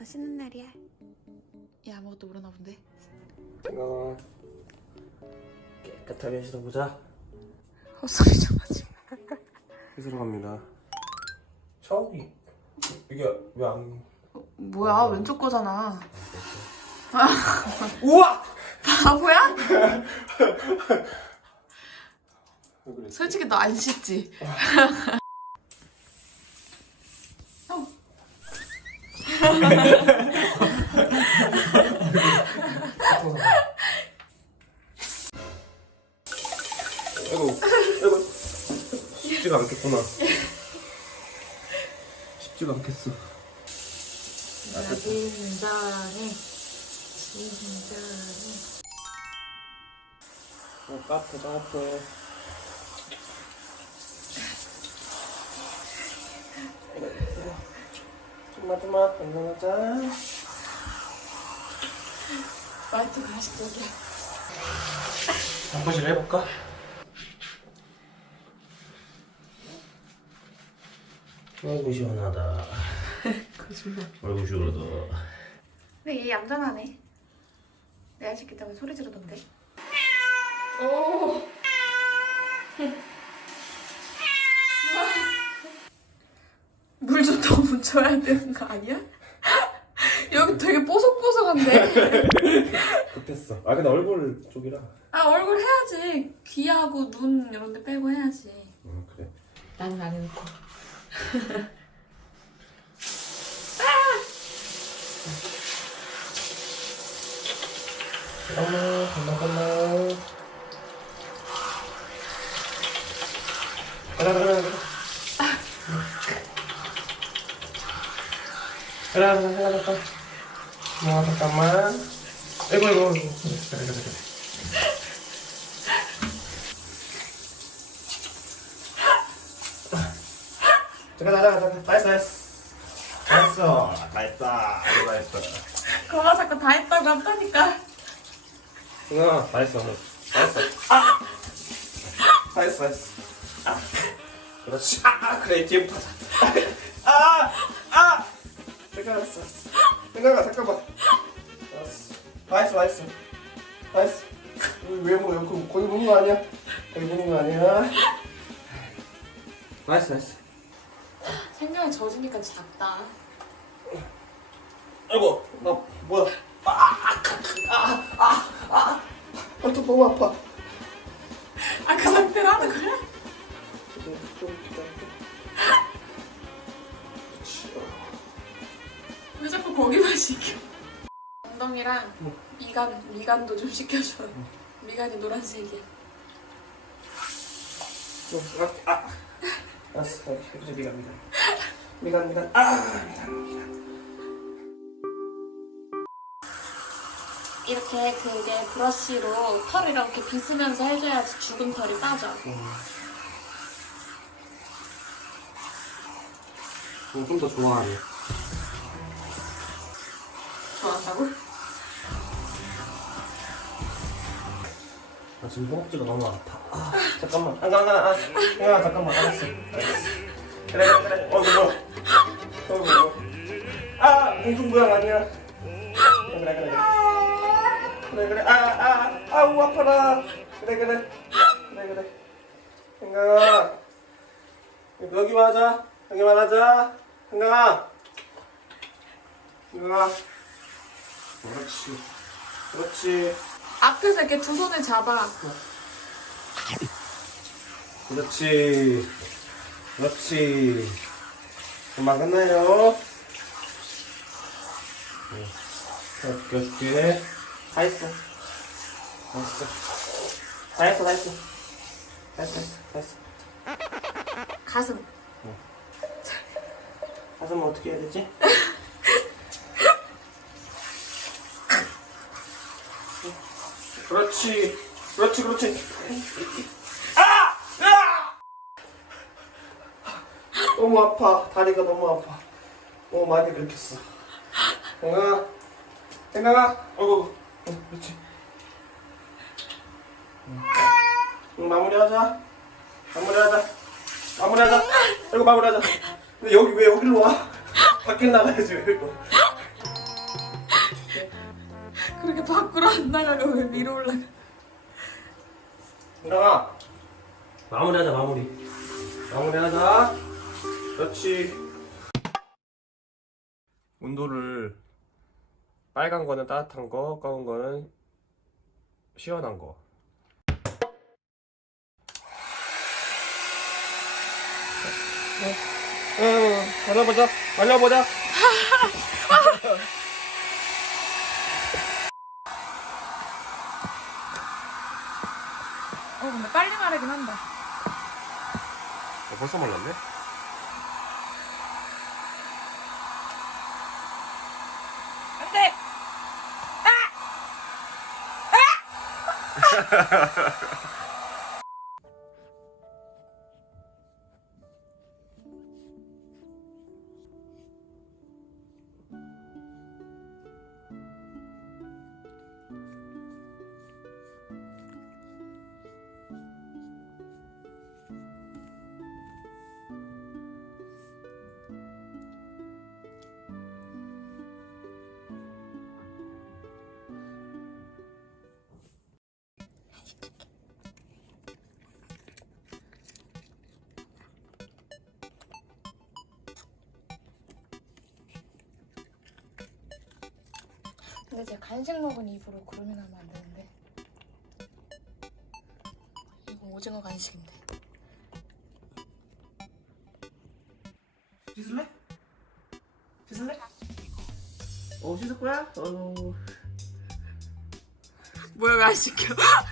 오늘부터 쉬는 날이야. 야 아무것도 모르나 본데. 생각아 깨끗하게 씻어보자 헛소리 좀 하지 마. 씻으러 갑니다 샤워기 이게 왜안 뭐야 왼쪽 거잖아. 우와! 바보야? 왜 그랬지? 솔직히 너 안 씻지? 아이고 아이고 쉽지가 않겠구나 쉽지가 않겠어 진짜네. 진짜네. 어 따뜻해 따 좀만 건강하자 말투 가식적이야. 한번씩 해볼까? 아이고 시원하다 거짓말. 아이고 시원하다 근데 얘 얌전하네. 내가 때문에 소리 지르던데. 물 묻혀야 되는 거 아니야? 여기 되게 뽀송뽀송한데? 급했어 아 근데 얼굴 쪽이라 아 얼굴 해야지. 귀하고 눈 이런 데 빼고 해야지. 응 그래 나는 안 해놓고. 잠깐만 잠깐만 잠깐만 가라 가라 가라 가라 가라 가라 어 잠깐만 아이고 아이고 아이고 그래 그래 그래 잠깐 잠깐 잠깐 다 했어 다 했어 다 했어 다 했어 다 했어 거봐 자꾸 다 했다고 한다니까. 응아 다 했어 다 했어 아! 다 했어 다 했어 아 그렇지 아 그래 뒤에부터 하자 아아 알았어. 생각아 잠깐만 알았어. 했어. 다 했어. 왜 뭐야 그 거기 보는 거 아니야? 거기 보는 거 아니야? 다 했어 생각이 젖으니까 작다. 아이고 나 뭐야? 아 아 아 아 아 발톱 너무 아파. 아 그 상태로 하는 거야? 좀 기다 자꾸 거기만 시켜? 엉덩이랑 미간, 미간도 좀 시켜줘. 미간이 노란색이야. 좀 이렇게 아 알았어 해보자 미간 미간 미간 미간 아 미간 미간 이렇게 그게 브러쉬로 털을 이렇게 빗으면서 해줘야지 죽은 털이 빠져. 좀 더 좋아하네 좋아한다고? 나 지금 허벅지가 너무 아파. 아 잠깐만. 안가안가 아, 야 잠깐만. 알았어. 알았어. 그래 그래. 어 그거. 어 그거. 아 공중 부양 아니야? 그래 그래 그래. 그래 그래. 아 아 아우 아파라. 그래 그래. 그래 그래. 생각아. 여기만 하자. 여기만 하자. 생각아. 생각아 그렇지 그렇지 앞에서 이렇게 두 손을 잡아. 그렇지. 그렇지. 금방 끝나요. 비켜줄게. 다 했어. 다 했어. 다 했어, 다 했어. 다 했어, 다 했어. 가슴. 가슴은 어떻게 해야 되지? 그렇지. 그렇지, 그렇지. 아! 아! 너무 아파. 다리가 너무 아파. 너무 많이 긁혔어. 생각아. 생각아. 어이구. 어, 그렇지. 응, 응, 마무리하자. 마무리하자. 마무리하자. 이거 마무리하자. 근데 여기 왜 여기로 와? 밖에 나가야지 왜 이거. 그렇게 밖으로 안 나가고 왜 위로 올라가? 나가. 마무리하자 마무리. 마무리하자. 그렇지. 온도를 빨간 거는 따뜻한 거 검은 거는 시원한 거. 응, 응, 말려보자. 말려보자 어 근데 빨리 마르긴 한다. 어, 벌써 말랐네 안 돼. 근데 제가 간식 먹은 입으로 그러면 하면 안 되는데. 이거 오징어 간식인데. 씻을래? 씻을래? 어 씻을 거야? 어 뭐야 왜 안 시켜?